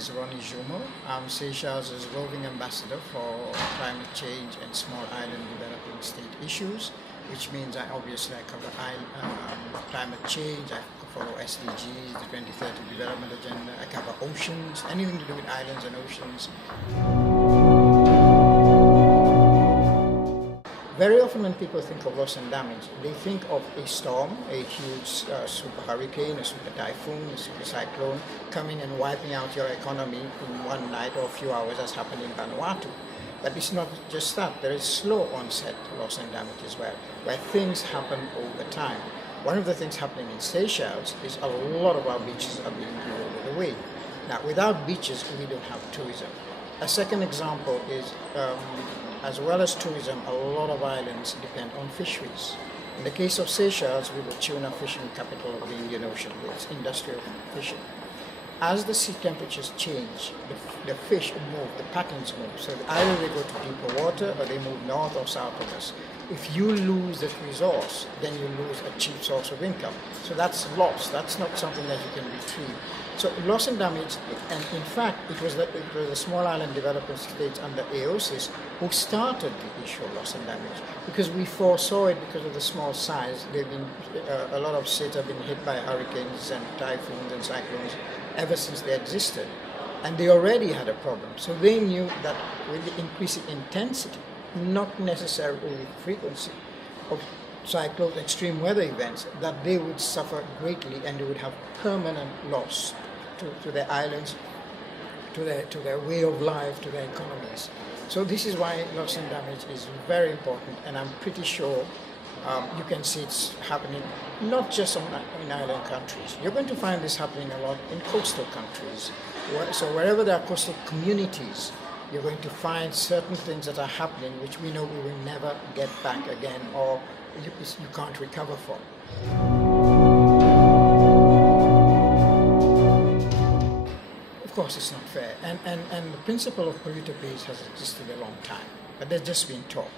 is Ronny Jumeau. I'm Seychelles' roving ambassador for climate change and small island developing state issues, which means I cover climate change, I follow SDGs, the 2030 development agenda, I cover oceans, anything to do with islands and oceans. Very often when people think of loss and damage, they think of a storm, a huge super hurricane, a super typhoon, a super cyclone coming and wiping out your economy in one night or a few hours, as happened in Vanuatu. But it's not just that. There is slow onset loss and damage as well, where things happen over time. One of the things happening in Seychelles is a lot of our beaches are being eroded away. Now, without beaches, we don't have tourism. A second example is as well as tourism, a lot of islands depend on fisheries. In the case of Seychelles, we were tuna fishing capital of the Indian Ocean, where it's industrial fishing. As the sea temperatures change, the fish move, the patterns move. So either they go to deeper water or they move north or south of us. If you lose that resource, then you lose a cheap source of income. So that's loss. That's not something that you can retrieve. So loss and damage, and in fact, it was the small island developing states under AOSIS who started the issue of loss and damage, because we foresaw it because of the small size. A lot of states have been hit by hurricanes and typhoons and cyclones ever since they existed, and they already had a problem. So they knew that with the increasing intensity, not necessarily frequency, of cyclones, extreme weather events, that they would suffer greatly and they would have permanent loss to their islands, to their way of life, to their economies. So this is why loss and damage is very important, and I'm pretty sure you can see it's happening not just in island countries. You're going to find this happening a lot in coastal countries. So wherever there are coastal communities, you're going to find certain things that are happening which we know we will never get back again, or you can't recover from. Of course, it's not fair, and the principle of polluter pays has existed a long time, but there's just been talk.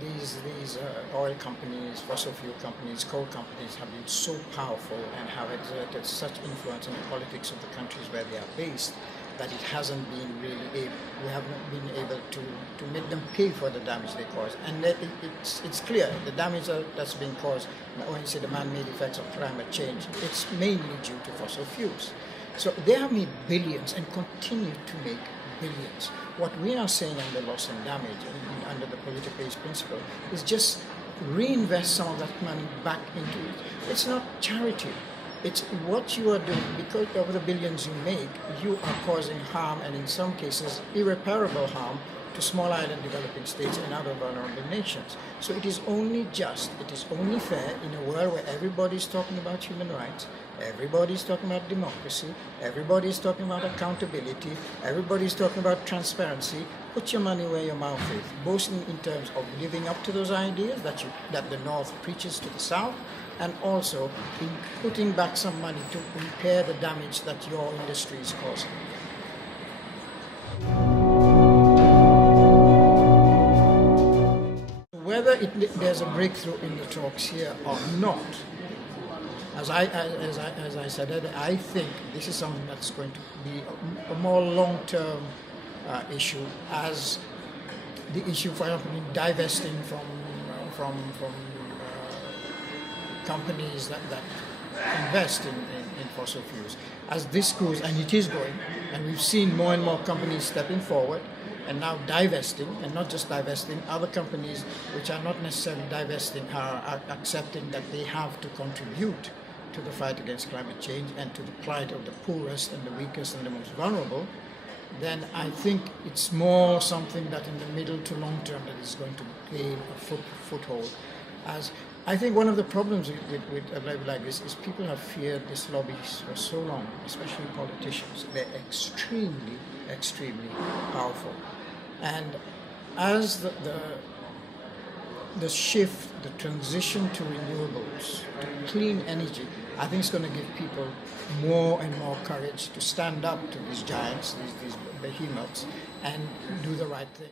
These oil companies, fossil fuel companies, coal companies have been so powerful and have exerted such influence on the politics of the countries where they are based that it hasn't been really we haven't been able to make them pay for the damage they cause. And it's clear the damage that's being caused when you say the man-made effects of climate change, it's mainly due to fossil fuels. So they have made billions and continue to make billions. What we are saying under loss and damage, under the polluter pays principle, is just reinvest some of that money back into it. It's not charity. It's what you are doing. Because of the billions you make, you are causing harm, and in some cases irreparable harm, to small island developing states and other vulnerable nations. So it is only just, it is only fair in a world where everybody is talking about human rights, everybody is talking about democracy, everybody is talking about accountability, everybody is talking about transparency. Put your money where your mouth is, both in terms of living up to those ideas that the North preaches to the South, and also in putting back some money to repair the damage that your industry is causing. Whether there's a breakthrough in the talks here or not, as I said earlier, I think this is something that's going to be a more long-term issue, as the issue, for example, in divesting from companies that invest in fossil fuels. As this goes, and it is going, and we've seen more and more companies stepping forward and now divesting, and not just divesting, other companies which are not necessarily divesting are accepting that they have to contribute to the fight against climate change and to the plight of the poorest and the weakest and the most vulnerable, then I think it's more something that in the middle to long term that is going to gain a foothold. As I think one of the problems with a levy like this is people have feared this lobby for so long, especially politicians. They're extremely, extremely powerful. And as the shift, the transition to renewables, to clean energy, I think it's going to give people more and more courage to stand up to these giants, these behemoths, and do the right thing.